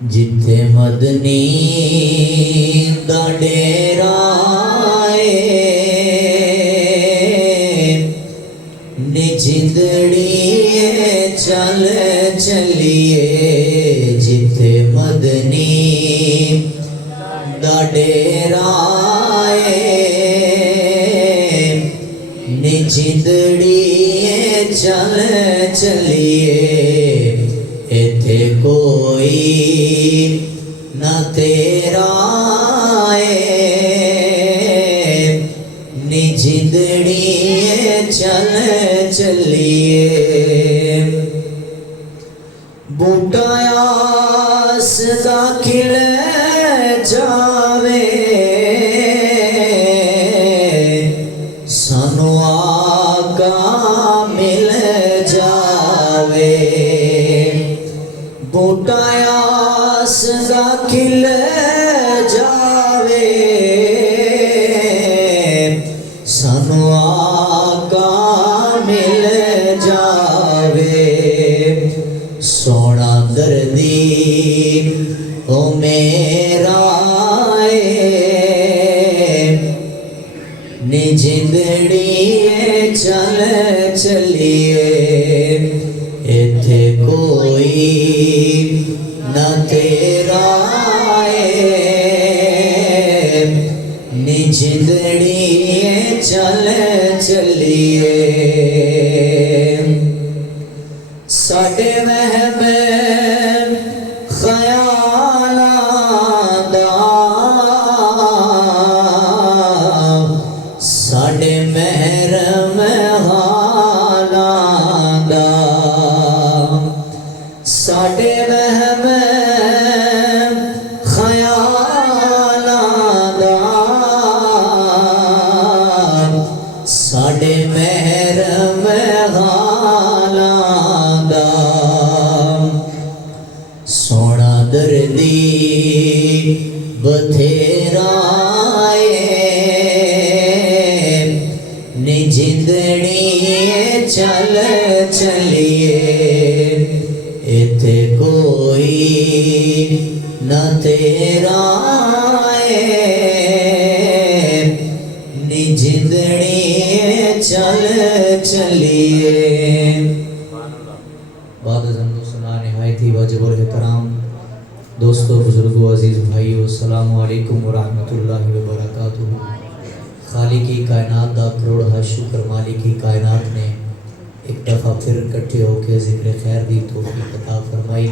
جتھے مدنی دا ڈیرا نی جندڑی چل چلیے جتھے مدنی دا ڈیرا نی جندڑی چل چلیے ایتھے کوئی نہ تیرا نی جندڑی چل چلیے بوٹا آس دا کھل جاوے سانو آقا مل جاوے بوٹا آس دا کھل جاوے سانو آقا مل جاوے سونا دردی او میرا نی جندڑی چل چلیے ایتھے کوئی نہ تیرا نی جندڑی چل چلیے ساڈے وہم خیالاں دا ساڈے محرم حالاں دا ساڈے وہم خیالاں دا ساڈے محرم حالاں دا سونا دردی بتھیرا نی جندڑی چل چلیے ایتھے کوئی نہ تیرا نی جندڑی چل چلیے بعد از ہم سنا نہایت ہی واجب الاحترام دوستو بزرگو عزیز بھائیو السلام علیکم ورحمۃ اللہ وبرکاتہ خالقی کائنات دا کروڑا شکر مالکی کائنات نے ایک دفعہ پھر اکٹھے ہو کے ذکر خیر دی توفیق عطا فرمائی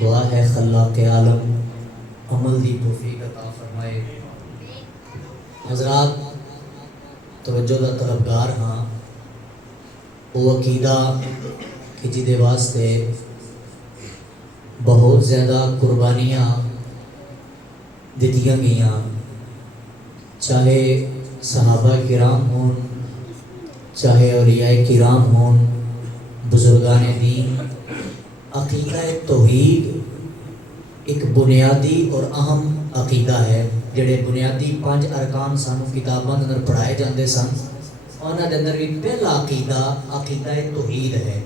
دعا ہے خلاق عالم عمل دی توفیق عطا فرمائے حضرات توجہ دا طلبگار ہاں وہ عقیدہ کہ جدے واسطے بہت زیادہ قربانیاں دتیاں گئیاں چاہے صحابہ کرام ہون چاہے اولیاء کرام ہون بزرگان دین عقیدہ توحید ایک بنیادی اور اہم عقیدہ ہے جڑے بنیادی 5 ارکان سانو کتاباں اندر پڑھائے جاندے سن انہاں دے اندر بھی پہلا عقیدہ توحید ہے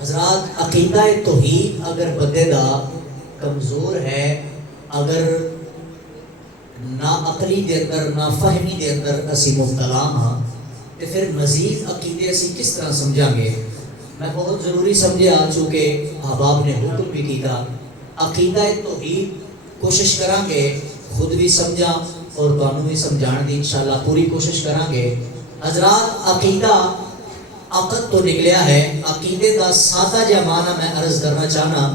حضرات عقیدہ توحید اگر بندے دا کمزور ہے اگر نا عقلی دے اندر نا فہمی دے اندر اسی مبتلا ہاں تو پھر مزید عقیدے اسی کس طرح سمجھا گے میں بہت ضروری سمجھا چونکہ احباب نے حکم بھی کیتا عقیدہ توحید کوشش کران گے خود بھی سمجھا اور تانوں بھی سمجھان دی انشاءاللہ پوری کوشش کران گے حضرات عقیدہ عقد تو نکلیا ہے عقیدے دا سادہ جا معنی میں عرض کرنا چاہنا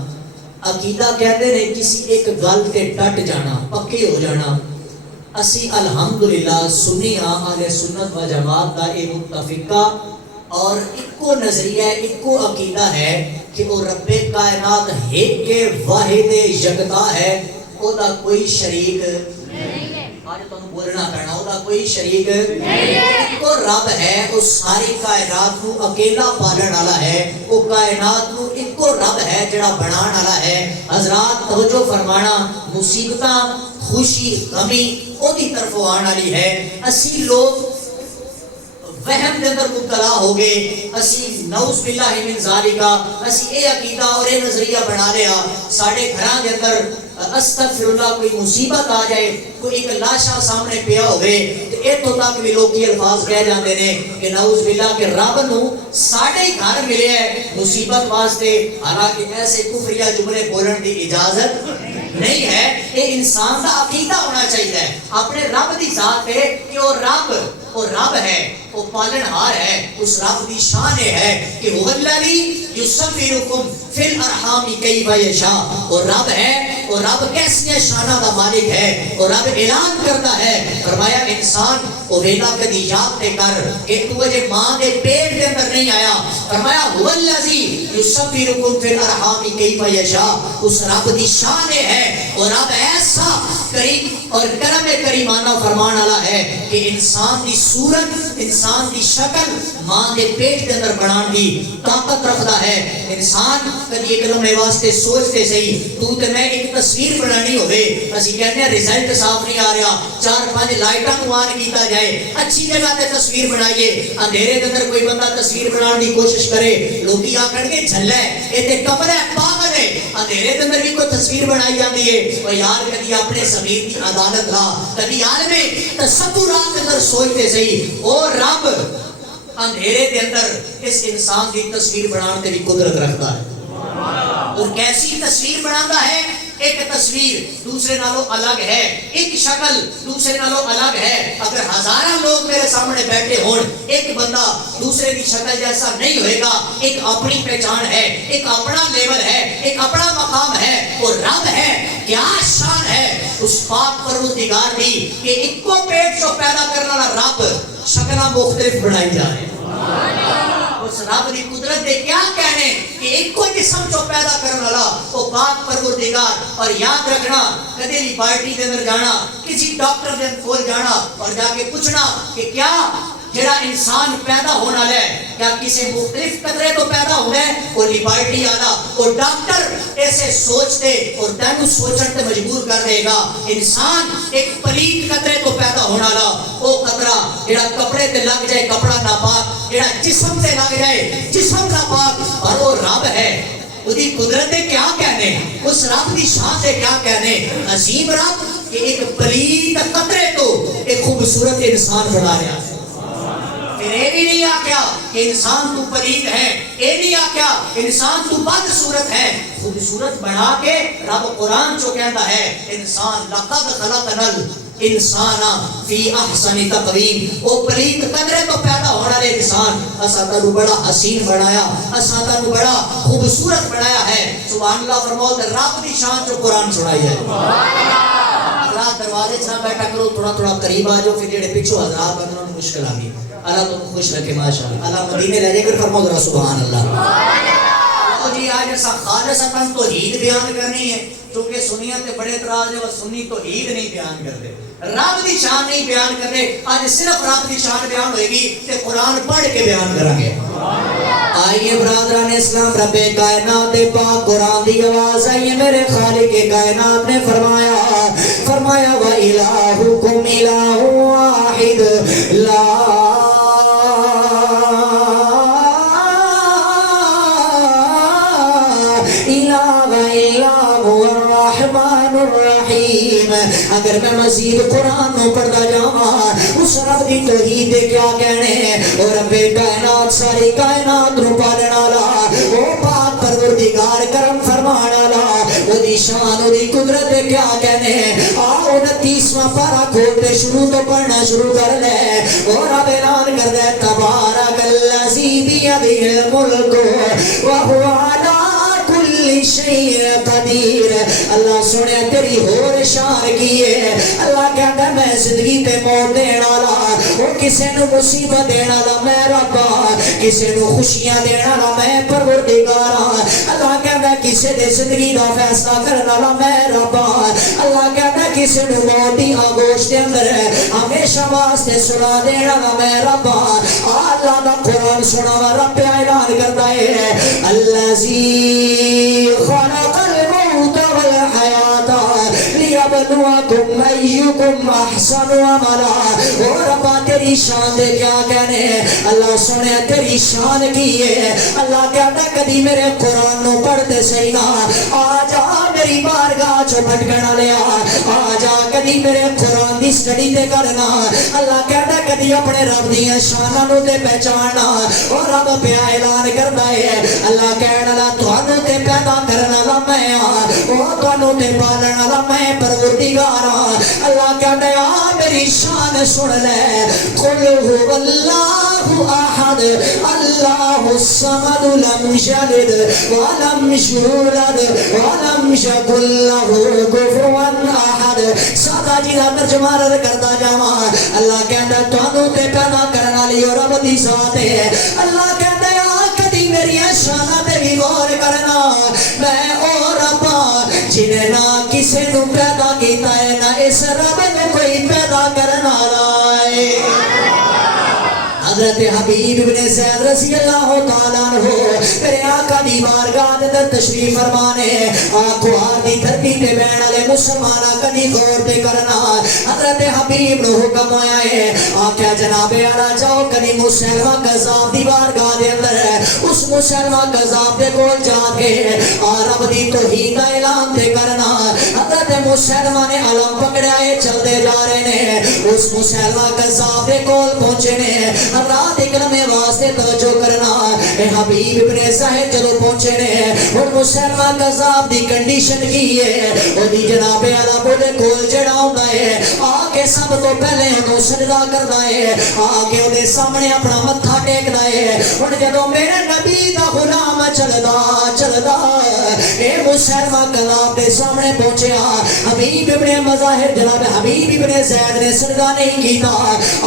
عقیدہ کہتے ہیں کسی ایک گل تے ڈٹ جانا پکے ہو جانا اسی الحمدللہ سنی اہل سنت و جماعت دا ایک متفقہ اور ایکو نظریہ ایکو عقیدہ ہے کہ وہ رب کائنات ایک کے واحد یکتا ہے او دا کوئی شریک نہیں ہے آج تم بولنا پڑنا او دا کوئی شریک نہیں ہے ایکو رب ہے وہ ساری کائنات نو اکیلا پالن والا ہے وہ کائنات نو ایکو رب ہے جڑا بنان والا ہے حضرات توجہ فرمانا مصیبتاں خوشی غمی او دی طرف آن والی ہے اسی لوگ وہم دے اندر مبتلا ہو گئے، اسی نعوذ باللہ من ذالک اسی اے عقیدہ اور اے نظریہ بنا لیا ساڈے گھراں دے اندر استغفر اللہ کوئی مصیبت آ جائے، کوئی ایک لاشا سامنے پیا ہوئے تو اتوں تک بھی لوگ یہ الفاظ کہہ جاندے نے کہ نعوذ باللہ کہ رب نو ساڈے ہی گھر ملے ہے مصیبت واسطے، حالانکہ ایسے کفریہ جملے بولن دی اجازت نہیں ہے۔ یہ انسان دا عقیدہ ہونا چاہیے اپنے رب دی ذات ہے کہ وہ رب ہے، وہ پالنہار ہے، اس رب دی شان ہے کہ هو الذی یصورکم فی الارحام کیف یشاء، وہ رب ہے، وہ رب کیسی شانہ دا مالک ہے، وہ رب اعلان کرتا ہے، فرمایا انسان وہ ویلا کدی یاد تے کر کہ تو اجے ماں دے پیٹ دے اندر نہیں آیا، فرمایا هو الذی یصورکم فی الارحام کیف یشاء، اس رب دی شان ہے، وہ رب ایسا کریم اور کرم کریمانہ فرمان والا ہے کہ انسان دی صورت، انسان دی شکل ماں دے پیٹ دے اندر بنان دی طاقت رکھتا ہے۔ انسان کدی ایک لمحے واسطے سوچتے صحیح تو تے میں ایک تصویر بنانی ہوئے، اسی کہتے ہیں رزلٹ صاف نہیں آ رہا، 4-5 لائٹاں کو آن کیتا جائے، اچھی جگہ تے تصویر بنائیے، اندھیرے دے اندر کوئی بندہ تصویر بنان دی کوشش کرے لوگی آکڑ کے جھلا ہے اے تے کمرہ پاگل ہے، اندھیرے دے اندر بھی کوئی تصویر بنائی جاتی ہے۔ وہ یار کدی اپنے ضمیر کی عدالت لا، کبھی عالم تصورات اندر سوچتے صحیح او رب اندھیرے دے اندر اس انسان کی تصویر بنانے بھی قدرت رکھتا ہے، اور کیسی تصویر بناتا ہے؟ ایک تصویر دوسرے نالوں الگ ہے، ایک شکل دوسرے نالوں الگ ہے۔ اگر ہزارہ لوگ میرے سامنے بیٹھے ہون ایک بندہ دوسرے کی شکل جیسا نہیں ہوئے گا، ایک اپنی پہچان ہے، ایک اپنا لیول ہے، ایک اپنا مقام ہے، وہ رب ہے۔ کیا شان ہے اس پاک پروردگار دی کہ ایک کو پیٹ جو پیدا کرنے والا رب شکلہ مختلف بنائی جا رہے ہیں۔ اس رب دی قدرت دے کیا کہنے کہ ایک کو جسم جو پیدا کرنے والا وہ پاک پروردگار۔ اور یاد رکھنا کدے بھی پارٹی دے اندر جانا، کسی ڈاکٹر دے کول جانا اور جا کے پوچھنا کہ کیا جڑا انسان پیدا ہونا ہے کیا کسی مختلف قطرے تو پیدا ہونا ہے، وہ لیبارٹی آنا اور ڈاکٹر ایسے سوچتے اور تینو سوچن تے مجبور کر دے گا انسان ایک پلیت قطرے تو پیدا ہونا لا، وہ قطرہ جڑا کپڑے تے لگ جائے کپڑا ناپاک، جڑا جسم تے لگ جائے جسم ناپاک، اور وہ رب ہے۔ وہ دی قدرت دے کیا کہنے، اس رب دی شان دے کیا کہنے، عظیم رب کہ ایک پلیت قطرے تو ایک خوبصورت انسان بنا رہا ہے۔ پھر یہ بھی نہیں آکیا کہ انسان تو پلید ہے، یہ نہیں آکیا انسان تو بد صورت ہے، خوبصورت بنا کے رب قرآن جو کہتا ہے انسان لقد خلقنا الانسان فی احسن تقویم، وہ پلید قدرے تو پیدا ہونا رہے انسان، اسا تنو بڑا حسین بنایا، اسا تنو بڑا خوبصورت بنایا ہے۔ سبحان اللہ فرماؤ رب دی شان جو قرآن سنائی ہے۔ دروازے سے بیٹھا کرو، تھوڑا تھوڑا قریب آ جاؤ، پھر جڑے پیچھے حضرات انہوں نے مشکل آ گئی۔ اللہ تم خوش رکھے ماشاءاللہ۔ اللہ مدینے لے جائے کر فرماؤ ذرا سبحان اللہ۔ جی آج ایسا خالصتاً توحید بیان کرنی ہے، چونکہ سنیت تے بڑے اعتراض ہے وہ سنی توحید نہیں بیان کرتے، رب دی شان نہیں بیان کرتے۔ آج صرف رب دی شان بیان ہوئے گی تے قرآن پڑھ کے بیان کریں گے۔ آئیے برادران اسلام، رب کائنات پاک قرآن دی آواز آئیے، میرے خالق کائنات نے فرمایا وَإِلَٰهُكُمْ إِلَٰهٌ وَاحِدٌ لَا اگر میں مزید قرآن نو پڑھتا جاواں اس رب دی توحید دے کیا کہنے، اور رب کائنات ساری کائنات نو پالن والا، او پاک پروردگار کرم فرمان والا، او دی شان او دی قدرت دے کیا کہنے۔ آؤ 29واں پارہ کھول کے شروع تو پڑھنا شروع کر لے، اور رب اعلان کر دے تبارک الذی بیدہ الملک وہو علی شیء قدیر۔ اللہ سنے تیری ہور شان کی ہے، اللہ کہتا ہے میں زندگی تے موت دینا والا، وہ کسے نو مصیبت دینا والا میں رب، کسے نو خوشیاں دینا والا میں پروردگار، اللہ کہتا ہے کسے دے زندگی دا فیصلہ کرنا والا میں رب، اللہ کہتا ہے کسے نو موت دی آغوش دے اندر ہمیشہ واسطے سنا دینا والا میں رب۔ اللہ دا قرآن سنا وا رب اعلان کرتا ہے الذی خلق الموت والحیات لیبلوکم لِيَبْلُوَكُمْ أَيُّكُمْ أَحْسَنُ عَمَلًا. اور ربا تیری شان دے کیا کہنے, اللہ سنے تیری شان کی ہے. اللہ کہتا کدی میرے قرآن نو پڑھتے صحیح نا, آ جا میری بارگاہ چو بھٹکنا لیا, آ جا کدی میرے قرآن دی سٹڈی تے کرنا. اللہ کہتا کدی اپنے رب دی شاناں نو تے پہچاننا. اور رب پیا اعلان کردا ہے, اللہ کہنا لا تانوں تے پیدا کرن والا میں ہاں, او تانوں تے پالن والا میں پروردگار ہاں. اللہ کہتا ہے میری شان سن لے, قل هو اللہ احد اللہ الصمد لم یلد ولم یولد ولم یکن له کفوا احد. سادہ جی دا ترجمہ رد کرتا جاواں, اللہ کہتا ہے تانوں تے پیدا کرن والی رب دی ذات ہے. اللہ کہتا ہے کدی میری شاناں تے بھی غور کرنا, میں او رب جنہیں نہ کسے نو پیدا کیتا ہے نہ اس رب نے کوئی پیدا کرنا رائے. حضرت حبیب ابن زید رضی اللہ تعالیٰ عنہ میرے آقا دی بارگاہ در تشریف فرمانے, آنکھوں آدھی دھرتی پہ بین والے مسلمانہ کدی غور تے کرنا. حضرت حبیب نو حکم آیا ہے, آقا جناب اعلیٰ جاؤ کدی مسلمہ قذاب دی بارگاہ دے اندر ہے, اس مسلمہ قذاب دے کول جا کے رب دی توحید دا اعلان تے کرنا. حضرت مسلمہ نے علم پکڑا ہے, چلتے جا رہے نے, اس مسلمہ قذاب دے کول پہنچے نے. رات اکرم واسطے توجہ کرنا, اے حبیب ابن زید جدو پہنچے نے, اور مسلمہ قذاب دی کنڈیشن کی ہے, اور دی جناب اعلیٰ بولے کول جڑا ہوتا ہے, آکے سب تو پہلے انہوں سجدہ کرتا ہے, آکے انہیں سامنے اپنا متھا ٹیکنا ہے. اور جدو میرے نبی دا غلام چلدا اے مسلمہ قذاب دے سامنے پہنچے, حبیب ابن مظاہر جناب حبیب ابن زید نے سجدہ نہیں کیتا,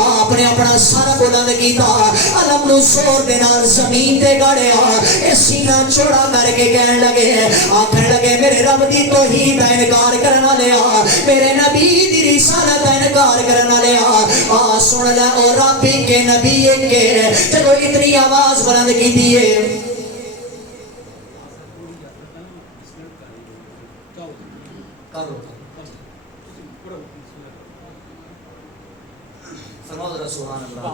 آپ نے اپنا سر بلند کیتا, علم نو زور دے نال زمین تے گاڑیا, سینہ چوڑا کر کے کہن لگے, آکھن لگے میرے رب دی توحید دا انکار کرنا لیا, میرے نبی دی رسالت دا انکار کرنا لیا. سن لے او رب کے نبی کے جدو اتنی آواز بلند کی دیئے, سبحان اللہ.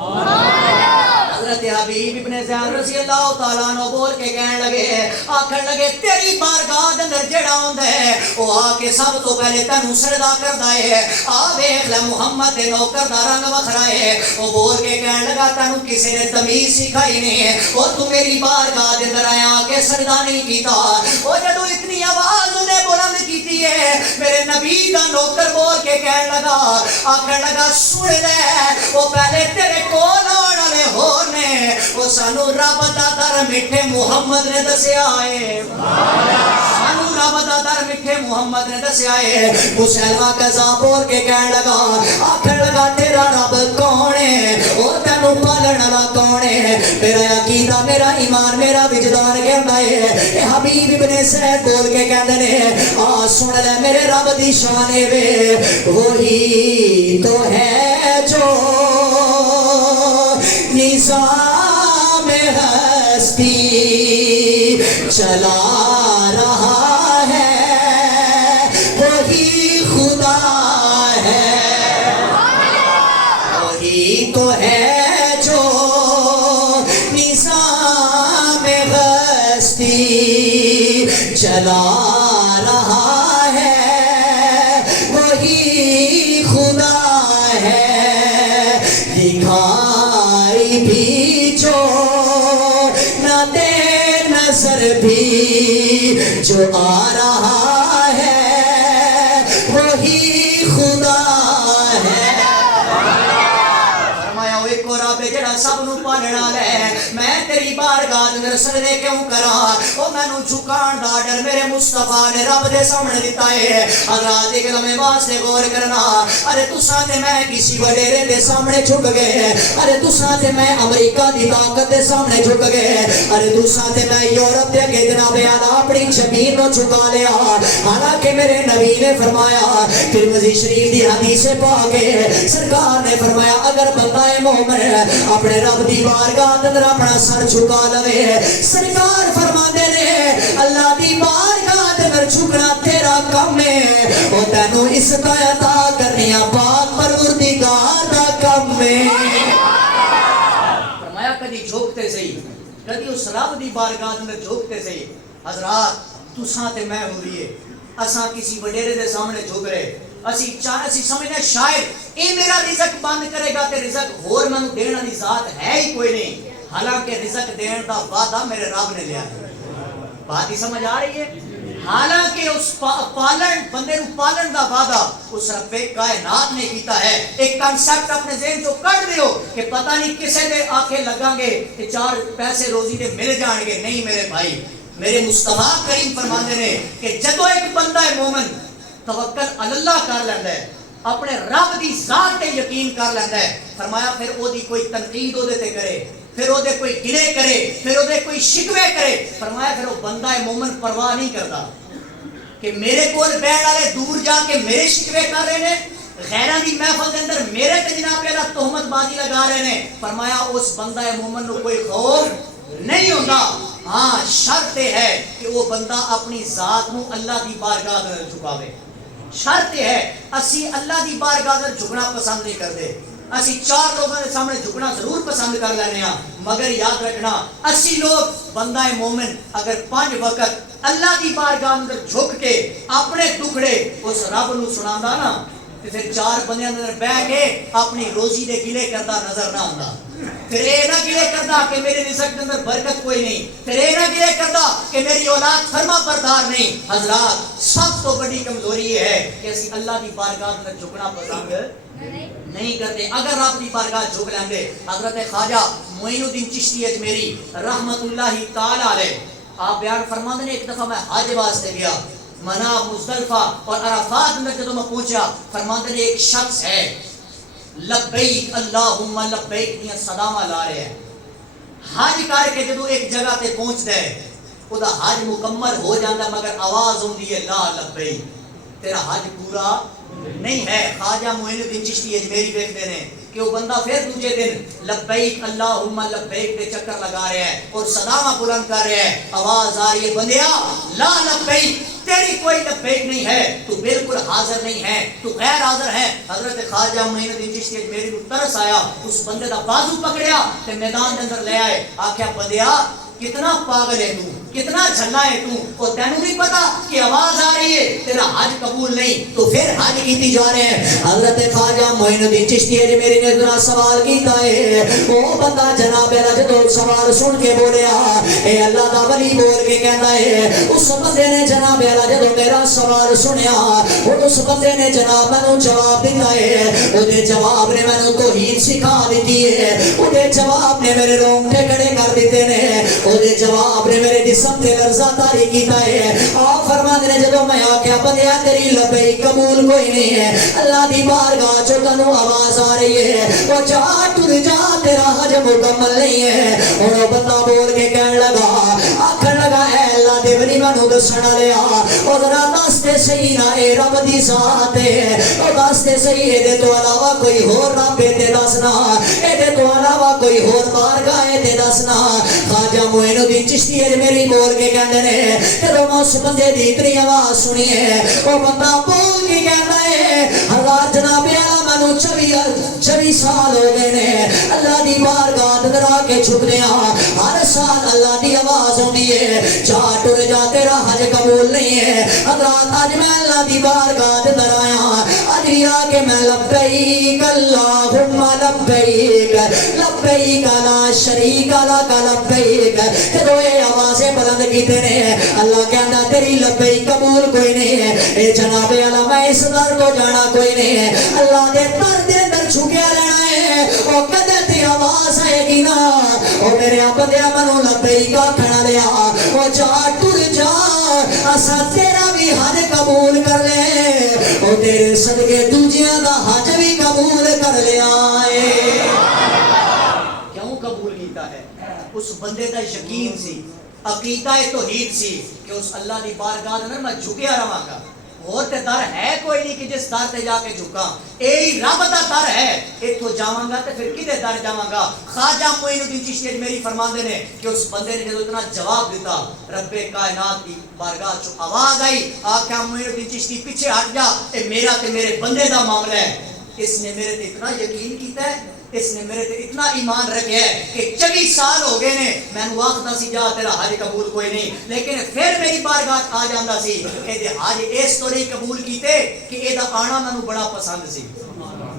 حضرت حبیب ابن زید رضی اللہ تعالیٰ عنہ بول کے کہنے لگے, آکھن لگے تیری بارگاہ دے اندر جڑا ہوندا ہے او آ کے سب تو پہلے تینوں سجدہ کردا ہے, آ ویکھ لے محمد دے نوکر دا رنگ وکھرا ہے. او بول کے کہنے لگا تینوں کسی نے تمیز سکھائی نہیں, او تو میری بارگاہ دے اندر آیا کے سجدہ نہیں کیتا. او جدوں اتنی آواز انہیں بلند کیتی ہے, میرے نبی دا نوکر بول کے کہنے لگا, آکھن لگا سن لے, او پہلے تیرے کول آن والے ہونے, وہ سانو رب دا در میٹھے محمد نے دسیا ہے, سانو رب دا در میٹھے محمد نے دسیا ہے. مسلمہ قذاب بول کے کہنے لگا, آکھن لگا تیرا رب کون ہے, اور تینوں پالن والا کون ہے, میرا عقیدہ میرا ایمان میرا وجدان کہندا ہے. اے حبیب ابن زید بول کے کہندے نے, سن لے میرے رب دی شان وے, وہی تو ہے جو نظام ہستی چلا رہا ہے, وہی خدا ہے, وہی تو ہے جو نظام ہستی چلا رہا ہے, وہی خدا ہے. دکھائی بھی جو نہ دے نظر بھی جو آ رہا ہے, وہی خدا ہے. فرمایا وہ ایک اور رب جڑا سب نو پالنا لے, میں تیری بارگاہ اندر سجدے کیوں کراں, او مینوں جھکان دا آرڈر میرے مصطفیٰ نے رب دے سامنے دیتا ہے. حضرات ایک لمحے واسطے غور کرنا, ارے تساں تے میں کسی وڈیرے دے سامنے جھک گئے, ارے تساں تے میں امریکہ دی طاقت دے سامنے جھک گئے, ارے تساں تے میں یورپ دے اگے جناب اعلیٰ اپنی زمین نو جھکا لیا. حالانکہ میرے نبی نے فرمایا, ترمذی شریف دی حدیث پاک ہے, سرکار نے فرمایا اگر بندہ مومن اپنے رب دی بارگاہ دے اندر اپنا سر جھکا لوے, سرکار فرماندے نے اللہ دی بارگاہ دے اندر جھکنا تیرا کم ہے, او تینوں مینوں عزت عطا کرنی پاک پروردگار دا کم ہے. فرمایا کدی جھوکتے صحیح, کدی اس رب دی بارگاہ اندر جھوکتے صحیح. حضرات تساں تے میں ہو رہی ہے, اساں کسی وڈیرے دے سامنے جھک رہے, اسی سمجھنے شاید اے میرا رزق بند کرے گا تے رزق ہور مینوں دین والی ذات ہے ہی کوئی نہیں, حالانکہ رزق دین دا وعدہ میرے رب نے لیا ہے. بات ہی سمجھ آ رہی ہے؟ حالانکہ اس پالن بندے نو پالن دا وعدہ اس رب کائنات نے کیتا ہے. ایک کنسپٹ اپنے ذہن چوں کڈ دیو کہ پتہ نہیں کسے دے آنکھیں لگاں گے کہ 4 پیسے روزی دے مل جان گے. نہیں میرے بھائی, میرے مصطفیٰ کریم فرماندے نے کہ جدو ایک بندہ مومن توکل اللہ کر لیندا ہے, اپنے رب دی ذات تے یقین کر لیندا ہے, فرمایا پھر او دی کوئی تنقید او دے تے کرے, پھر او دے کوئی گلے کرے, پھر او دے کوئی شکوے کرے, فرمایا پھر وہ بندہ مومن پرواہ نہیں کرتا کہ میرے کول بیٹھ والے دور جا کے میرے شکوے کر رہے ہیں, غیراں دی محفل دے اندر میرے تے جناب اللہ تہمت بازی لگا رہے ہیں. فرمایا اس بندہ مومن نو کوئی خوف نہیں ہوندا. ہاں شرط ہے کہ وہ بندہ اپنی ذات نو اللہ دی بارگاہ میں جھکاوے. شرط ہے اسی اللہ دی بارگاہ میں جھکنا پسند نہیں کرتے, اسی 4 لوگوں کے سامنے جھکنا ضرور پسند کر لینے ہاں, مگر یاد رکھنا اسی لوگ بندہ مومن اگر 5 وقت اللہ دی بارگاہ اندر جھک کے اپنے دکھڑے اس رب نو سناندا نا, پھر 4 بندے اندر بیٹھ کے اپنی روزی دے گلے کردا نظر نہ آندا. پھر اے نہ گلے کردا کہ میرے رزق کے اندر برکت کوئی نہیں, پھر اے نہ گلے کردا کہ میری اولاد فرما بردار نہیں. حضرات سب تو بڑی کمزوری یہ ہے کہ اسی اللہ دی بارگاہ اندر جھکنا پسند نہیں کرتے. اگر رب دی بارگاہ جھک لیندے, حضرت خواجہ معین الدین چشتی اجمیری رحمت اللہ تعالی علیہ آپ بیان فرماندے نے, ایک دفعہ میں حج واسطے گیا, منا مزدلفہ اور عرفات اندر جدوں میں پہنچا, فرماندے نے ایک شخص ہے لبیک اللہم لبیک دیاں صداواں لا رہے ہیں. حج کر کے جدوں ایک جگہ تے پہنچدا ہے, او دا حج مکمل ہو جاندا مگر آواز ہوندی ہے لا لبیک, تیرا حج پورا نہیں ہے. خواجہ معین الدین چشتی اجمیری دیکھتے ہیں کہ وہ بندہ پھر دوسرے دن لبیک اللہم لبیک کے چکر لگا رہے ہیں اور صداواں بلند کر رہے ہیں. آواز آ رہی ہے بندیا لا لبیک, تیری کوئی لبیک نہیں ہے, تو بالکل حاضر نہیں ہے, تو غیر حاضر ہے. حضرت خواجہ معین الدین چشتی اجمیری کو ترس آیا, اس بندے دا بازو پکڑیا تے میدان کے اندر لے آئے. آکھیا بندیا کتنا پاگل ہے تو, کتنا جھلا ہے تو, اور تینوں نہیں پتا کہ آواز آ رہی ہے تیرا حج قبول نہیں, تو پھر حج کیتی جا رہے ہیں. حضرت خواجہ معین الدین چشتی اجمیری نے ذرا سوال کیتا ہے, وہ بندہ جناب اللہ جدو سوال سن کے بولیا, اے اللہ دا ولی بول کے کہندا ہے, اس بندے نے جناب اللہ جدو میرا سوال سنیا, اس بندے نے جناب مینوں جواب دیتا ہے, او دے جواب نے مینوں توحید سکھا دیتی ہے, او دے جواب نے میرے رونگٹے کھڑے کر دیتے نے, او دے جواب نے میرے جسم تے لرزہ طاری کیتا ہے. آپ فرماندے نے جدوں میں آکھیا بندیا تیری لبیک قبول کوئی نہیں ہے, اللہ دی بارگاہ چوں تینوں آواز آ رہی ہے, او جا ٹر جا تیرا حج مکمل نہیں ہے. اور وہ بندہ بول کے کہنے لگا, آکھن لگا اے اللہ دے ولی مینوں دسن والیا, او ذرا دس تے صحیح نا اے رب دی ذات ہے, او دس تے صحیح اے دے تو علاوہ کوئی ہور رب اے تے دسنا, اے دے تو علاوہ کوئی ہور بارگاہ اے تے دسنا. خواجہ معین الدین چشتی اجمیری بول کے کہندے نے, جدوں میں اس بندے دی اتنی آواز سنی ہے, او بندہ بول کے کہندا ہے, حضرت جناب اعلیٰ مینوں 24 سال ہو گئے نے اللہ دی بارگاہ اندر آ کے جھکدے ہاں, ہر سال اللہ دی آواز ہوندی ہے جا ٹر جا تیرا حج قبول نہیں ہے. حضرات اج میں اللہ دی بارگاہ اندر آیا, اج آ کے میں لبیک اللہم لبیک لبیک لا شریک لک لبیک, جدوں یہ آوازیں بلند کیتے نے, اللہ کہندا تیری لبیک قبول کوئی نہیں ہے. اے جناب اللہ میں اس در کو جانا کوئی نہیں ہے, اللہ دے در دے اندر جھکیا رہنا ہے. او کدے تے آواز آئے گی نا, او میرے بندیا منوں لبیک آکھنا لیا, او جا ٹر جا اسا تیرا بھی حج قبول کر لے, او تیرے صدقے دوجیاں دا حج بھی قبول کر لیا ہے. کیوں قبول کیتا ہے؟ اس بندے دا یقین سی, عقیدہ توحید سی کہ اس اللہ دی بارگاہ اندر میں جھکیا رہاں گا, اور تے در ہے کوئی نہیں کہ جس در تے جا کے جھکا، یہی رب دا در ہے، اتوں جاواں گا تے پھر کدے در جاواں گا؟ خواجہ معین الدین چشتی میری فرماندے نے کہ اس بندے نے جدوں اتنا جواب دیتا، رب کائنات کی بارگاہ چ آواز آئی، آکھیا معین الدین چشتی پیچھے ہٹ جا، اے میرا تے میرے بندے دا معاملہ ہے۔ اس نے میرے تے اتنا یقین کیتا ہے، اس نے میرے تے اتنا ایمان رکھیا ہے کہ 24 سال ہو گئے نے مینوں آکھدا سی جا تیرا حج قبول کوئی نہیں، لیکن پھر میری بارگاہ آ جاندا سی، اے دے حج اس تو نہیں قبول کیتے کہ اے دا آنا مینوں بڑا پسند سی،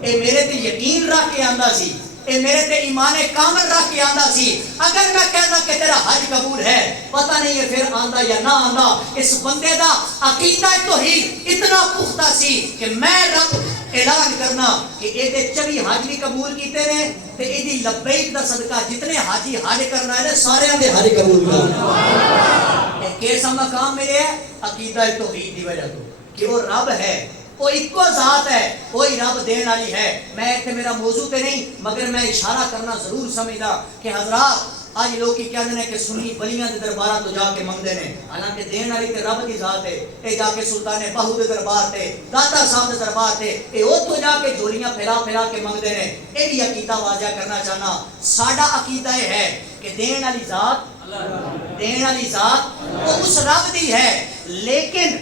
اے میرے تے یقین رکھ کے آندا سی، اے میرے تے ایمان کامل رکھ کے آندا سی۔ اگر میں کہنا کہ تیرا حج قبول ہے، پتہ نہیں ہے پھر آندا یا نہ آندا، اس بندے دا عقیدہ توحید اتنا پختہ سی کہ میں رب اعلان کرنا کہ اے دے 24 حج بھی قبول کیتے نے تے اے دی لبیک دا صدقہ جتنے حاجی حج کرنا ہے سارے دے حج قبول کرنا۔ کیسا مقام ملے ہے؟ عقیدہ توحید دی وجہ تو کہ وہ رب ہے، وہ ایکو ذات ہے، وہی رب دین والی ہے۔ میں تے میرا موضوع تے نہیں مگر میں اشارہ کرنا ضرور سمجھدا کہ حضرات آج لوگ کی کہتے ہیں کہ سنی بلیاں دے درباراں تو جا کے منگدے نے، حالانکہ دین والی تے رب دی ذات ہے، اے جا کے سلطان بہو دے دربار تے، داتا صاحب دے دربار تے، اے اوتھوں جا کے جولیاں پھیلا پھیلا کے منگدے نے۔ اے بھی عقیدہ واضح کرنا چاہنا، ساڈا عقیدہ یہ ہے کہ دین والی ذات وہ اس رب دی ہے، لیکن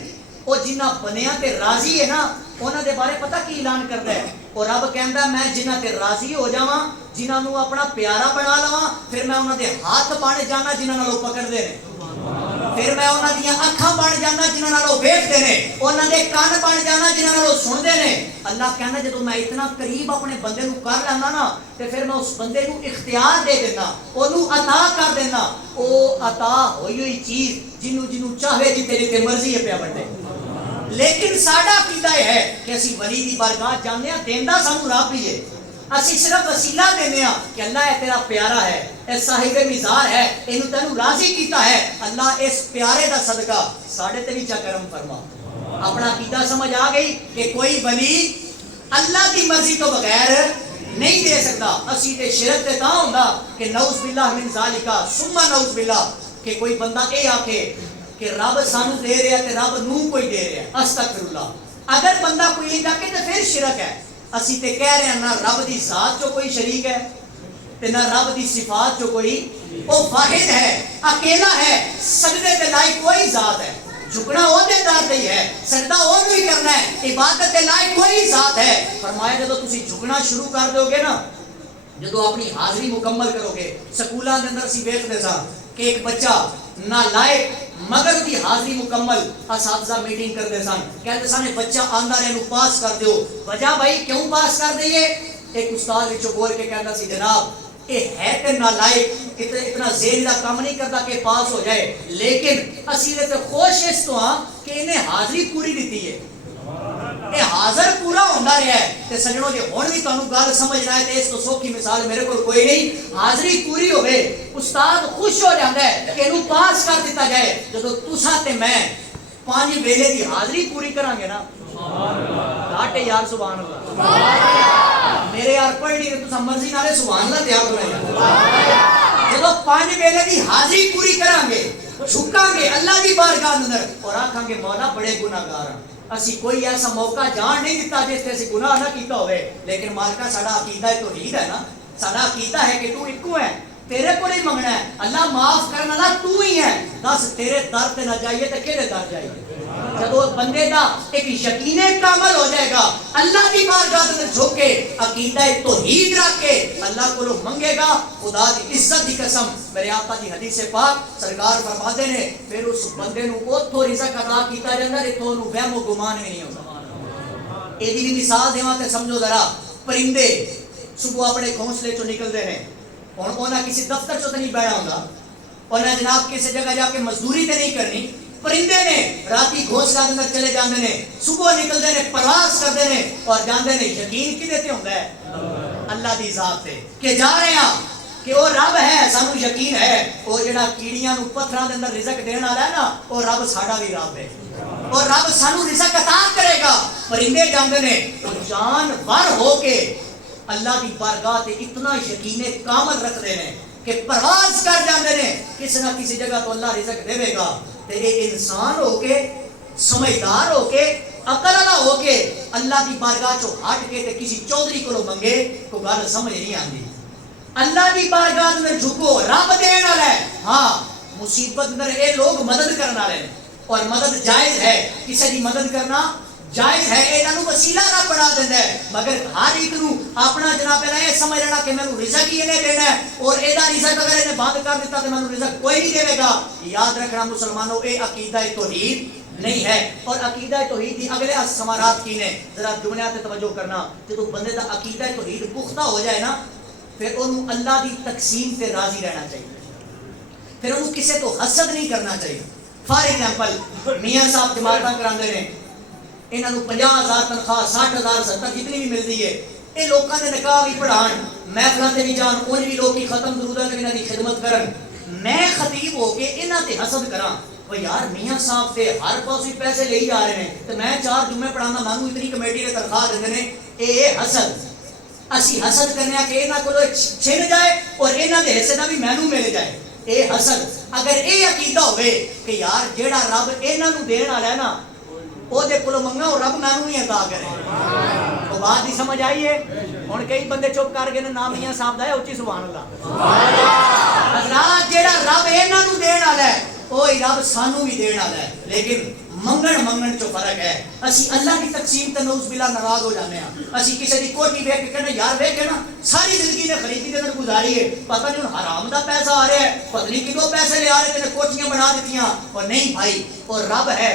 وہ جنہ بنیا تے راضی ہے نا انہاں دے بارے پتہ کی اعلان کردا ہے؟ اور رب کہندا میں جنہ تے راضی ہو جاواں، جنہاں نو اپنا پیارا بنا لواں، پھر میں انہاں دے ہاتھ بن جانا جنہاں نال وہ پکڑ دے نے، پھر میں انہاں دیاں اکھاں بن جانا جنہاں نال وہ ویکھدے نے، انہاں دے کان بن جانا جنہاں نال وہ سندے نے۔ اللہ کہندا جدوں میں اتنا قریب اپنے بندے نو کر لینا نا تے پھر میں اس بندے نو اختیار دے دینا، اونوں عطا کر دینا، او عطا ہوئی ہوئی چیز جنوں چاہے جتے جتے مرضی ہے پیا بندے۔ لیکن ساڈا عقیدہ یہ ہے کہ اسی ولی دی بارگاہ جانے ہاں، دیندا سانو رب ہی ہے، اسی صرف وسیلہ دینے ہاں کہ اللہ اے تیرا پیارا ہے، اے صاحب مزار ہے، اینو تینوں راضی کیتا ہے، اللہ اس پیارے دا صدقہ ساڈے تے بھی چا کرم فرما۔ اپنا عقیدہ سمجھ آ گئی کہ کوئی ولی اللہ دی مرضی تو بغیر نہیں دے سکتا۔ اسی تے شرک تے تاں ہوندا کہ نعوذ باللہ من ذالک ثم نعوذ باللہ کہ کوئی بندہ اے آکھے کہ رب سانو دے رہا ہے تے رب نو کوئی دے رہا ہے، استغفر اللہ۔ اگر بندہ کوئی یہ کہے تے پھر شرک ہے۔ اسی تے کہہ رہے ہیں نہ رب دی ذات جو کوئی شریک ہے تے نہ رب دی صفات جو کوئی، وہ واحد ہے، اکیلا ہے، سجدے تے لائق کوئی ذات ہے، جھکنا وہ دے دار تے ہے، سجدہ وہ ہی کرنا ہے، عبادت تے لائق کوئی ذات ہے۔ فرمایا جدوں تسی جھکنا شروع کر دو گے نا، جدوں اپنی حاضری مکمل کرو گے، سکولاں دے اندر اسی ویکھدے ساں کہ ایک بچہ نالائق مگر دی حاضری مکمل، اساتذہ میٹنگ کرتے سن، کہتے سن بچہ آندا رہے نو پاس کر دیو، وجہ بھائی کیوں پاس کر دئیے؟ ایک استاد وچوں بول کے کہتا سی جناب اے ہے تے نالائق، اتنا ذہن دا کام نہیں کرتا کہ پاس ہو جائے، لیکن اسی تے خوش اس تو ہاں کہ انہیں حاضری پوری دیتی ہے، اے حاضر پورا ہوندا رہا ہے۔ تے سجنوں جے ہن وی تانوں گل سمجھ رہا ہے تے اس تو سوکھی مثال میرے کول کوئی نہیں، حاضری پوری ہوے استاد خوش ہو جاندا ہے کہ اینو پاس کر دیتا جائے۔ جدوں تساں تے میں 5 ویلے دی حاضری پوری کران گے نا، ڈاٹے یار سبحان اللہ، میرے یار پڑھ نہیں تے تساں مرضی نال سبحان اللہ تے آپ کریں، جدوں 5 ویلے دی حاضری پوری کران گے، جھکاں گے اللہ دی بارگاہ اندر اور آکھاں گے مولا بڑے گناہگار ہاں، اسی کوئی ایسا موقع جان نہیں دیتا جس تے اسی گناہ نہ کیتا ہوئے، لیکن مالکا ساڈا عقیدہ توحید ہے نا، ساڈا عقیدہ ہے کہ تو ایکو ہے، تیرے کو نہیں منگنا ہے، اللہ معاف کرنا لا تو ہی ہے، دس تیرے در تے نہ جائیے تے کہدے در جائیے؟ جدو بندے دا ایک یقین کامل ہو جائے گا، اللہ کی بارگاہ میں جھک کے عقیدہ توحید رکھ کے اللہ کو منگے گا، خدا دی عزت دی قسم میرے آقا دی حدیث پاک سرکار فرماتے ہیں پھر اس بندے نو اوتھوں رزق عطا کیتا جاندا ایتھوں نو وہم و گمان بھی نہیں ہوندا۔ اے دی مثال دیواں تے سمجھو ذرا، پرندے صبح اپنے گھونسلے چوں نکلدے نے، ہن انہاں کسی دفتر چوں تے نہیں بیٹھا ہوندا، انہاں جناب کسی جگہ جا کے مزدوری تے نہیں کرنی، پرندے نے راتی گھونسلہ اندر چلے جاندے نے، صبح نکلدے نے، پرواز کردے نے اور جاندے نے، یقین کدے تے ہوندا ہے؟ اللہ دی ذات تے کہ جا رہے ہیں کہ وہ رب ہے، سانو یقین ہے وہ جڑا کیڑیاں نو پتھراں دے اندر رزق دین والا ہے نا، وہ رب ساڈا بھی رب ہے اور رب سانو رزق عطا کرے گا۔ پرندے جاندے نے جان ور ہو کے اللہ دی بارگاہ تے اتنا یقین کامل رکھدے نے کہ پرواز کر جاندے نے، کسی نہ کسی جگہ تو اللہ رزق دے گا۔ تے انسان ہو کے، سمجھدار ہو کے، عقل والا ہو کے اللہ کی بارگاہ چو ہٹ کے تے کسی چودھری کو منگے کو گل سمجھ نہیں آتی. اللہ کی بارگاہ میں جھکو، رب دین والا ہے. ہاں مصیبت میں اے لوگ مدد کرنا رہے ہیں اور مدد جائز ہے، کسی کی مدد کرنا جائز ہے، انہاں وسیلہ نہ بنا دیندا ہے. مگر ہر ایک نو اپنا جناب یہ سمجھ لینا کہ مینوں رزق ہی انہیں دینا ہے اور ایدا رزق اگر انہیں بند کر دیتا تو مینوں رزق کوئی نہیں دے گا. یاد رکھنا مسلمانوں، اے عقیدہ توحید نہیں ہے. اور عقیدہ توحید دی اگلے ثمرات کی نے ذرا دنیا تے توجہ کرنا. جدوں بندے دا عقیدہ توحید پختہ ہو جائے نا پھر انہوں اللہ دی تقسیم تے راضی رہنا چاہیے، پھر انہوں کسے تو حسد نہیں کرنا چاہیے. فار ایگزامپل میاں صاحب جماعتاں کراندے نے، انہاں نوں 50,000 تنخواہ 60,000 70 جتنی بھی ملتی ہے، یہ لوکاں دے نکاح بھی پڑھان، محفلاں تے بھی جان، اونج بھی لوگ ختم دروداں تے انہاں دی خدمت کرن. میں خطیب ہو کے انہاں تے حسد کراں وہ یار میاں صاحب تے ہر پاسے پیسے لے جا رہے ہیں تے میں 4 جمعے پڑھانا مانوں اتنی کمیٹی نے تنخواہ دیندے نے. اے حسد. اسی حسد کرنے کہ انہاں کولوں چھن جائے اور انہاں دے حصے دا بھی مینوں مل جائے. اے حسد. اگر اے عقیدہ ہوئے کہ یار جیڑا رب انہاں نوں دین والا ہے نا او دے کولوں منگا اور رب مینوں نہیں عطا کرے. تو بات دی سمجھ آئی ہے؟ ہن کئی بندے چپ کر گئے نے نام میاں صاحب دا ہے اونچی سبحان اللہ. سبحان اللہ. حضرات جیڑا رب انہاں نوں دین والا ہے اوہی رب سانوں بھی دین والا ہے. لیکن منگن چو فرق ہے. اسی اللہ کی تقسیم تے نعوذ باللہ ناراض ہو جانے ہیں. اسی کسی دی کوٹھی ویکھ کے کہنے یار ویکھ کے نا ساری زندگی نے خریدی دے اندر گزاری ہے، پتہ نہیں ہن حرام دا پیسہ آ رہا ہے، پتہ نہیں کدوں پیسے لے آ رہے تے کوٹھیاں بنا دتیاں. اور نہیں بھائی، اور رب ہے،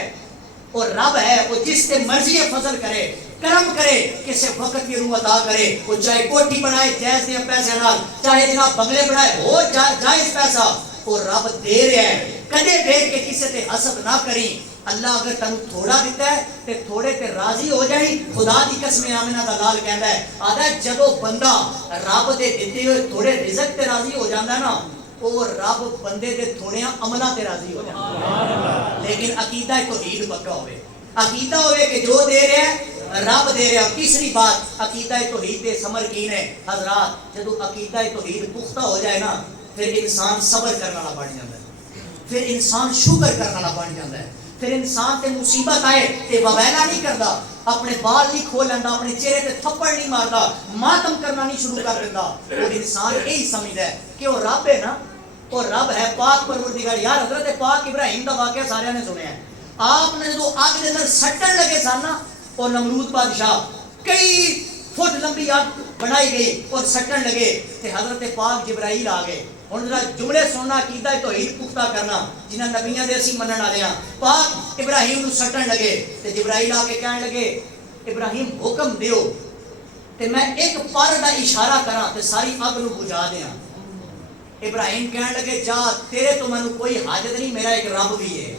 اور رب ہے وہ جس تے مرضی فضل کرے، کرم کرے، کسی وقت کی روح عطا کرے. وہ چاہے کوٹھی بنائے جائز دے پیسے نال، چاہے جناب بنگلے بنائے ہو جائز پیسہ، اور رب دے رہا ہے. کدے دیکھ کے کسی تے حسد نہ کریں. اللہ اگر تنو تھوڑا دیتا ہے تے تھوڑے تے راضی ہو جائیں. خدا دی قسم آمنہ دا لال کہندا ہے آدھا ہے جدو بندہ رب دے دیتے ہوئے تھوڑے رزق تے راضی ہو جاندہ ہے نا وہ رب بندے دے تھوڑیاں عملہ تے راضی ہو جاندہ. لیکن عقیدہ توحید پکا ہوئے، عقیدہ ہوئے کہ جو دے رہے ہیں رب دے رہے ہیں. تیسری بات عقیدہ توحید دے ثمر کی ہے. حضرات جدو عقیدہ توحید پختہ ہو جائے نا پھر انسان صبر کرنا نہ بن جاتا ہے، پھر انسان شکر کرنا نہ بن جاتا ہے. پھر انسان تے مصیبت آئے تے وویلا نہیں کرتا، اپنے بال نہیں کھول لینا، اپنے چہرے تے تھپڑ نہیں مارتا، ماتم کرنا نہیں شروع کر دیتا. اور انسان یہی سمجھتا ہے کہ وہ رب ہے نا، وہ رب ہے پاک پروردگار. یار حضرت پاک ابراہیم دا واقعہ سارے نے سنیا ہے. آپ نے جو آگ دے اندر سٹن لگے سن نا اور نمرود بادشاہ کئی فٹ لمبی آگ بنائی گئی اور سٹن لگے تے حضرت پاک جبرائیل آ گئے. ہن ذرا جملے سننا عقیدہ توحید پختہ کرنا جنہاں نبیاں دے اسی منن والے ہاں. پاک ابراہیم نو سٹن لگے تے جبرائیل آ کے کہن لگے ابراہیم حکم دیو تے میں ایک پر دا اشارہ کراں تے ساری اگ نو بجھا دیاں. ابراہیم کہن لگے جا تیرے تو مینوں کوئی حاجت نہیں، میرا ایک رب بھی ہے،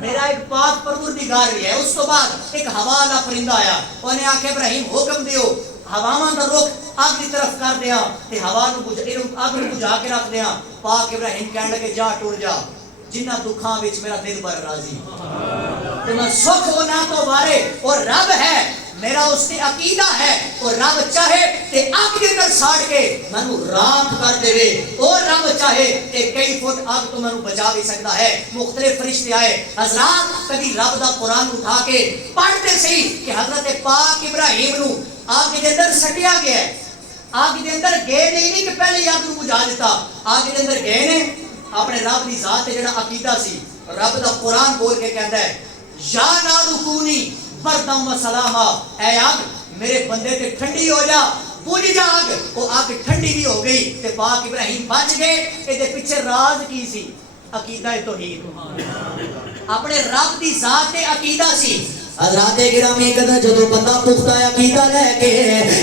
میرا ایک پاک پروردگار بھی ہے. اس تو بعد ایک ہوا والا پرندہ آیا، انہیں آ کے ابراہیم حکم دیو ہواواں دا رخ اگ کی طرف کر دیا تے ہوا نو اگ نو بجھا کے رکھ دیا. پاک ابراہیم کہنے لگے جا ٹر جا، جنہ دکھاں وچ میرا دل بر راضی تے میں سکھ ہونا تو بارے. اور رب ہے میرا اس سے عقیدہ ہے، اور رب چاہے تے اگ کے اندر ساڑ کے مینوں راکھ کر دے، اور رب چاہے تے کئی فٹ اگ تو مینوں بچا بھی سکتا ہے. مختلف فرشتے آئے. حضرات کبھی رب دا قرآن اٹھا کے پڑھتے سی کہ حضرت پاک ابراہیم نو آگ کے اندر سٹیا گیا ہے. آگ کے اندر گئے نہیں کہ پہلے آگ نو بجھا دیتا، آگ کے اندر گئے نے اپنے رب دی ذات تے جڑا عقیدہ سی. رب دا قرآن بول کے کہندا ہے یا نارو کونی بردم و سلاما، اے آگ میرے بندے تے ٹھنڈی ہو جا، بجھ جا آگ. وہ آگ ٹھنڈی بھی ہو گئی تے پاک ابراہیم بچ گئے. اے پیچھے راز کی سی؟ عقیدہ توحید، اپنے رب دی ذات تے عقیدہ سی. حضرات گرامی کہتا جدو بندہ پختہ عقیدہ لے کے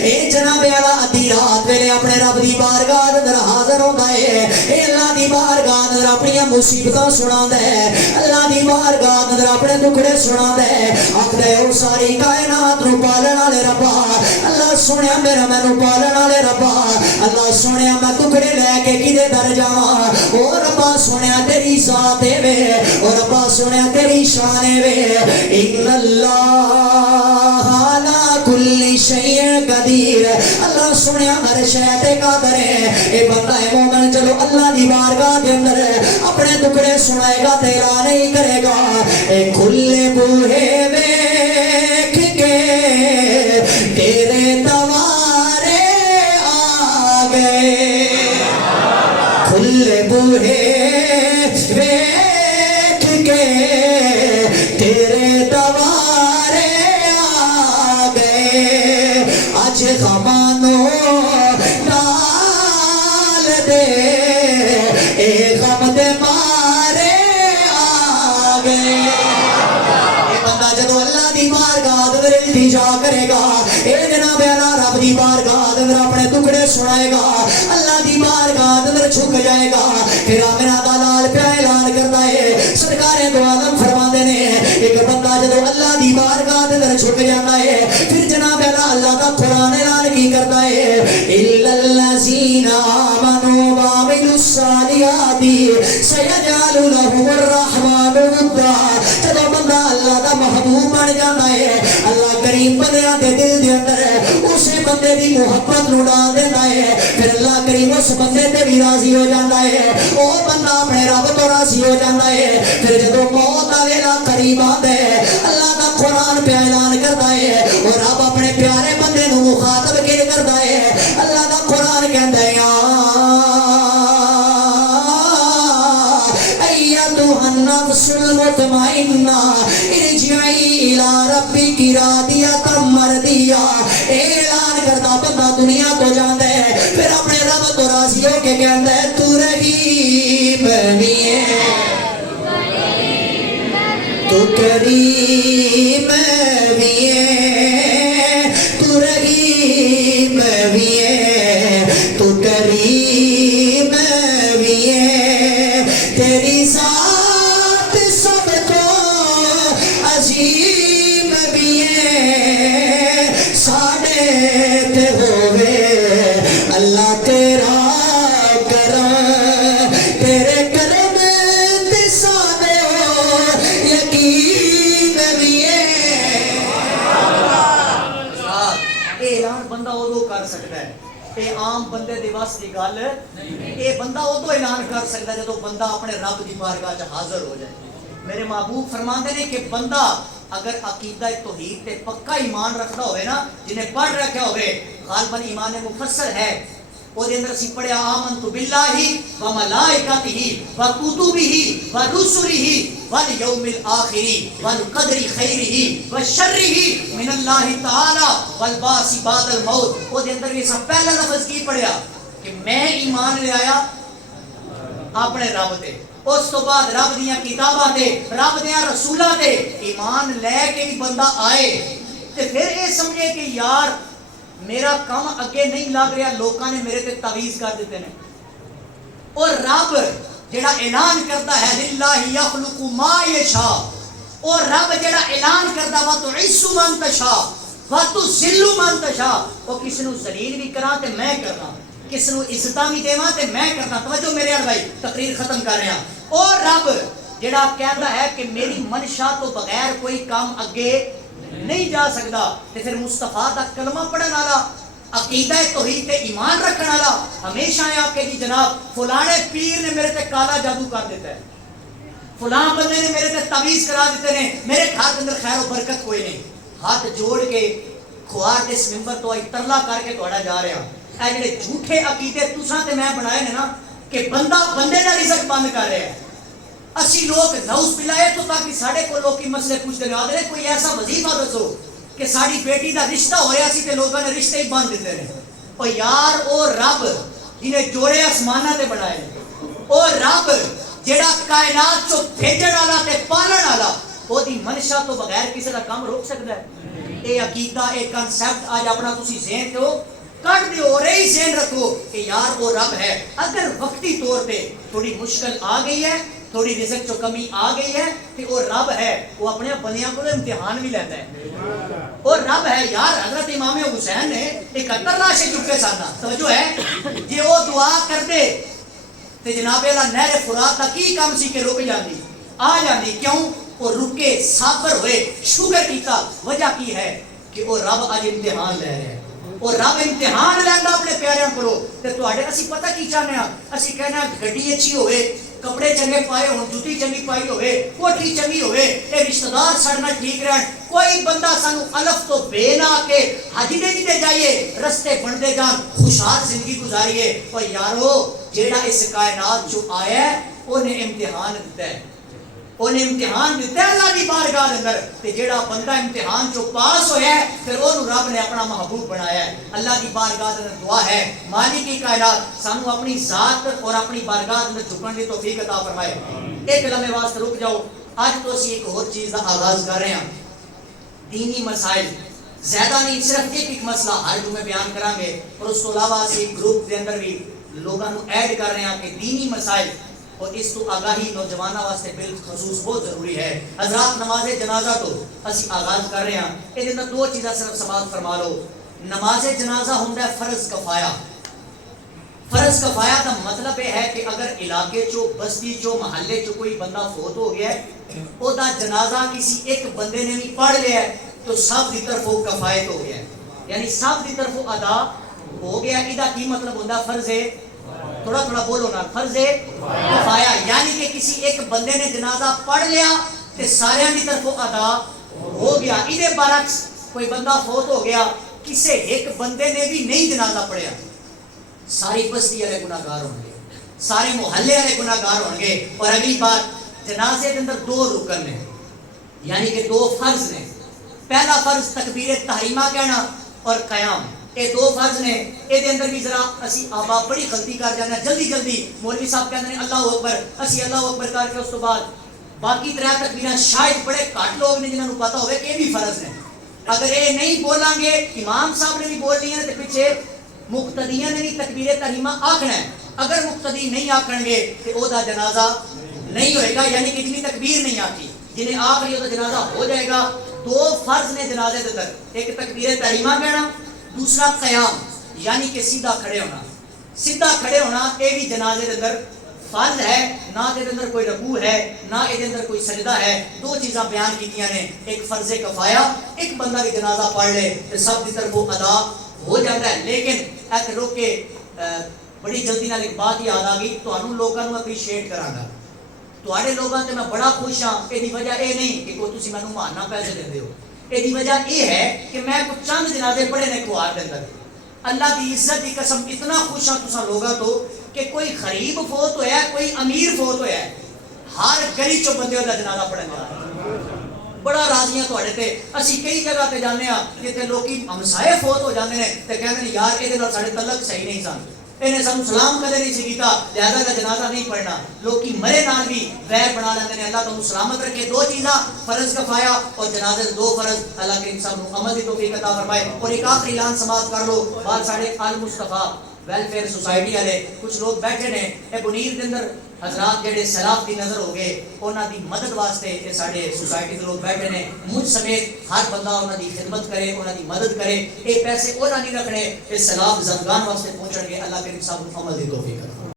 اے جناب والا ادھی رات ویلے اپنے رب دی بارگاہ اندر حاضر ہوندا ہے، اے اللہ دی بارگاہ اندر اپنی مصیبتاں سناندا ہے، اللہ دی بارگاہ اندر اپنے دکھڑے سناندا ہے. آکھدا ہے او ساری کائنات نو پالن والے ربا، اللہ سنیا میرا مینوں پالن والے ربا، اللہ سنیا میں دکھڑے لے کے کدے در جاواں، او ربا سنیا تیری ذات وے، او ربا سنیا تیری شان وے. ان اللہ علی کل شیء قدیر، اللہ سنیا ہر شے تے قادر ہے. اے بندہ مومن چلو اللہ دی بارگاہ دے اندر اپنے ٹکڑے سنائے گا تے اعلان نہیں کرے گا. اے کھلے بوہے وے غمانو ڈال دے اے غم دے مارے آگے اے بندہ جدو اللہ دی بارگاہ اندر التجا کرے گا اے جناب اعلیٰ رب دی بارگاہ اندر اپنے ٹکڑے سنائے گا اللہ دی بارگاہ اندر جھک جائے گا پھر میرا دلال پہ اعلان کرتا ہے سرکار دو عالم فرماندے نے ایک بندہ جدو اللہ دی بارگاہ اندر جھک جاتا ہے پھر جناب اللہ کا قرآن اعلان کی کرتا ہے اِلَّا الَّذِينَ آمَنُوا وَعَمِلُوا الصَّالِحَاتِ سَيَجْعَلُ لَهُمُ الرَّحْمَنُ وُدًّا جدو بندہ اللہ کا محبوب بن جاتا ہے اللہ کریم بندیاں دے دل دے اندر اسے بندے دی محبت نو ڈال دیتا ہے پھر اللہ کریم اس بندے تے بھی راضی ہو جاتا ہے وہ بندہ اپنے رب تو راضی ہو جاتا ہے پھر جدو موت دا ویلا قریب آتا ہے اللہ کا قرآن پہ اعلان کرتا ہے اور رب اپنے پیارے بندے نو مخاطب کے کرتا ہے اللہ کا قرآن کہتا ہے ایتھا النفس المطمئنہ ارجعی الی ربک راضیۃ مرضیہ اعلان کرتا بندہ دنیا تو جانتا ہے پھر اپنے رب تو راضی ہو کے کہتا ہے تو رحیم بھی ہے تو کریم بھی ہے تو رحیم بھی ہے تو کریم بھی ہے تیری ذات سب کو عظیم بھی ہے ساڑے تے ہوئے اللہ تیرا کرم تیرے کرم تے ساڑے یقین بھی ہے اعلان بندہ ادو کر سکتا ہے اے عام بندے دی واسط دی گل اے بندہ ادو اعلان کر سکتا ہے جدو بندہ اپنے رب دی بارگاہ چ حاضر ہو جائے میرے محبوب فرماندے نے کہ بندہ اگر عقیدہ توحید تے پکا ایمان رکھتا ہوئے نا جنہیں پڑھ رکھا ہوئے غالباً ایمان مفسر ہے وہ دے اندر سی پڑھیا آمنت باللہ و ملائکتہ و کتبہ و رسلہ والیوم الآخر والقدر خیرہ و شرہ من اللہ تعالی والبعث بعد الموت وہ دے اندر یہ سب پہلا لفظ کی پڑھیا کہ میں ایمان لے آیا اپنے رب تے اس تو بعد رب دیاں کتاباں تے رب دیاں رسولاں تے ایمان لے کے بھی بندہ آئے تے پھر یہ سمجھے کہ یار میرا کام اگے نہیں لگ رہا لوکاں نے میرے تے تعویذ کر دیتے ہیں اور رب جڑا اعلان کرتا ہے للہ یخلق ما یشاء اور رب جڑا اعلان کرتا وا تو عز من تشاء وا تو ذل من تشاء وہ کسی نو ذلیل بھی کراں تے میں کرنا کس نو عزتاں بھی دیواں تے میں کرنا توجہ میرے ال بھائی تقریر ختم کر رہے ہیں اور رب جڑا کہتا ہے کہ میری منشا تو بغیر کوئی کام اگے نہیں جا سکتا تے پھر مصطفیٰ دا کلمہ پڑھن والا عقیدہ توحید تے ایمان رکھن والا ہمیشہ ہے آپ کے جی جناب فلانے پیر نے میرے تے کالا جادو کر دیتا ہے فلاں بندے نے میرے تے تعویذ کرا دیتے ہیں میرے گھر کے اندر خیر و برکت کوئی نہیں ہاتھ جوڑ کے خوار دے اس منبر تو ترلا کر کے تہاڈا جا رہا اے جڑے جھوٹے عقیدے تساں تے میں بنائے نے نا کہ بندہ بندے دا رزق بند کر رہا ہے اسی لوگ نعوذ باللہ ہے تو تاکہ ساڑے کو لوگ کی مسئلے پوچھتے ہیں آدھے کوئی ایسا وظیفہ دسو کہ ساڑی بیٹی دا رشتہ ہو رہا سی تے لوگوں نے رشتے ہی باندھ دیتے ہیں اور یار او رب جنہیں جوڑے آسمانہ تے بنائے او رب جیڑا کائنات چو بھیجن والا تے پالن والا وہ دی منشا تو بغیر کسی کا کام روک سکتا ہے اے عقیدہ اے کنسپٹ آج اپنا تسی ذہن تے ہو کٹ دیو اور یہی ذہن رکھو کہ یار وہ رب ہے اگر وقتی طور پہ تھوڑی مشکل آ گئی ہے تھوڑی رزق چو کمی آ گئی ہے کہ وہ رب ہے وہ اپنے بندیاں کو امتحان بھی لیتا ہے اور رب ہے یار حضرت امام حسین نے 71 لاشیں چکے سانا توجہ ہے جی وہ دعا کر دے تے جناب اللہ نہر فرات دا کی کام سی کہ رک جاندی آ جاندی کیوں وہ رکے صابر ہوئے شکر کیتا وجہ کی ہے کہ وہ رب آج امتحان لے رہے ہیں اور رب امتحان لینا اپنے پیاریاں کرو تے تواڈے اسی پتہ کی چاہنے ہاں اسی کہنا گڈی اچھی ہوئے کپڑے چنگے پائے ہون جوتی چنگی پائی ہوئے کوٹھی چنگی ہوئے اے رشتہ دار سڑنا ٹھیک رہن کوئی بندہ سانو الف تو بے نہ کے حاجی دے جیتے جائیے رستے بندے جان خوشحال زندگی گزاریے اور یارو جیڑا اس کائنات جو آیا ہے انہیں امتحان دیتا ہے انہیں امتحان دیتا ہے اللہ کی بارگاہ اندر تے جیڑا بندہ امتحان چو پاس ہویا ہے پھر انہوں رب نے اپنا محبوب بنایا ہے. اللہ کی بارگاہ اندر دعا ہے مالک کی کائنات سانو اپنی ذات اور اپنی بارگاہ اندر جھکن کی توفیق عطا فرمائے. ایک لمحے واسطے رک جاؤ. آج تو اسی ایک اور چیز کا آغاز کر رہے ہیں. دینی مسائل زیادہ نہیں, صرف ایک مسئلہ ہر جمعے بیان کریں گے اور اس کو علاوہ اسی گروپ کے اندر بھی لوگوں کو ایڈ کر رہے ہیں کہ دینی مسائل اور اس تو آگاہی نوجوانوں واسطے بالخصوص بہت ضروری ہے. حضرات نماز جنازہ تو اسی آغاز کر رہے ہیں. یہ اندر دو چیزیں صرف سماعت فرما لو. نماز جنازہ ہوندا ہے فرض کفایہ. فرض کفایہ کا مطلب یہ ہے کہ اگر علاقے چو بستی چو محلے چو کوئی بندہ فوت ہو گیا ہے او دا جنازہ کسی ایک بندے نے بھی پڑھ لیا ہے تو سب دی طرف وہ کفایت ہو گیا ہے, یعنی سب دی طرف وہ ادا ہو گیا. ادا کی مطلب ہوتا فرض ہے, تھوڑا تھوڑا بولو نا, فرض ہے کفایہ, یعنی کہ کسی ایک بندے نے جنازہ پڑھ لیا تے سارے دی طرف وہ ادا ہو گیا. ادھے برعکس کوئی بندہ فوت ہو گیا کسی ایک بندے نے بھی نہیں جنازہ پڑھیا, ساری بستی والے گناہگار ہوں گے, سارے محلے والے گناہگار ہوں گے. اور اگلی بات جنازے کے اندر دو رکن ہیں, یعنی کہ دو فرض نے. پہلا فرض تکبیر تحریمہ کہنا اور قیام, یہ دو فرض نے. یہ اندر بھی ذرا اسی آبا بڑی غلطی کر جانا ہے, جلدی جلدی مولوی صاحب کہتے ہیں اللہ اکبر, اسی اللہ اکبر کر کے اس تو بعد باقی ترے تکبیراں شاید بڑے گھٹ لوگ نے جنہوں پتا ہوئے کہ یہ بھی فرض نے. اگر یہ نہیں بولیں گے امام صاحب نے بھی بول لی ہے تو پیچھے مقتدیاں نے بھی تکبیر تحریمہ آکھنا ہے. اگر مقتدی نہیں آکھن گے تو او دا جنازہ نہیں ہوئے گا, یعنی کہ جنہیں تکبیر نہیں آتی جنہیں آکھ رہی ہو تو جنازہ ہو جائے گا. دو فرض نے جنازے کے اندر, ایک تکبیر تحریمہ کہنا, دوسرا قیام یعنی کہ سیدھا کھڑے ہونا. سیدھا کھڑے ہونا یہ بھی جنازے کے اندر فرض ہے, نہ دے اندر کوئی رکوع ہے نہ دے اندر کوئی سجدہ ہے. دو چیزاں بیان کیتیاں نے, ایک فرض کفایہ, ایک بندہ کی جنازہ پڑھ لے تو سب کی طرف وہ ادا ہو جاتا ہے. لیکن ایک لوگ کے بڑی جلدی نال ایک بات یاد آ گئی, تانوں لوگوں کو اپریشیٹ کراں گا, تواڈے لوگاں تے میں بڑا خوش ہاں. یہ وجہ یہ نہیں کہ کوئی تسی مینوں مہانہ پیسے دیندے ہو, یہ وجہ یہ ہے کہ میں کچھ چند جنازے پڑھے نے کھوار دے اندر. اللہ کی عزت کی قسم اتنا خوش ہاں تساں لوگاں تو کہ کوئی غریب فوت ہویا ہے کوئی امیر فوت ہویا ہے, ہر گلی چوں بندے دا جنازہ پڑھن جا رہے ہیں. بڑا راضی ہاں تواڈے تے. اسی کئی جگہ تے جانے ہاں جتھے لوکی ہمسائے فوت ہو جاندے نے تے کہندے نے یار یہ نال ساڈے تعلق صحیح نہیں سن, انہیں سانو سلام کدے نہیں سی کیتا لہذا دا جنازہ نہیں پڑھنا. لوکی مرے نال بھی ویر بنا لیندے نے. اللہ تانوں سلامت رکھے. دو چیزاں فرض کفایہ اور جنازے دو فرض. اللہ کریم سب نو عمل دی توفیق عطا فرمائے. اور ایک آخری اعلان سماعت کر لو. بعد ساڈے المصطفیٰ ویلفیئر سوسائٹی والے کچھ لوگ بیٹھے نے اے بنیر دے اندر حضرات جڑے سیلاب کی نظر ہو گئے انہاں دی مدد واسطے یہ ساڈے سوسائٹی کے لوگ بیٹھے نے. مجھ سمیت ہر بندہ انہاں دی خدمت کرے, انہاں دی مدد کرے. یہ پیسے انہاں نہیں رکھنے, یہ سیلاب زندگان واسطے پہنچن گے. اللہ کریم صاحب عمل دی توفیق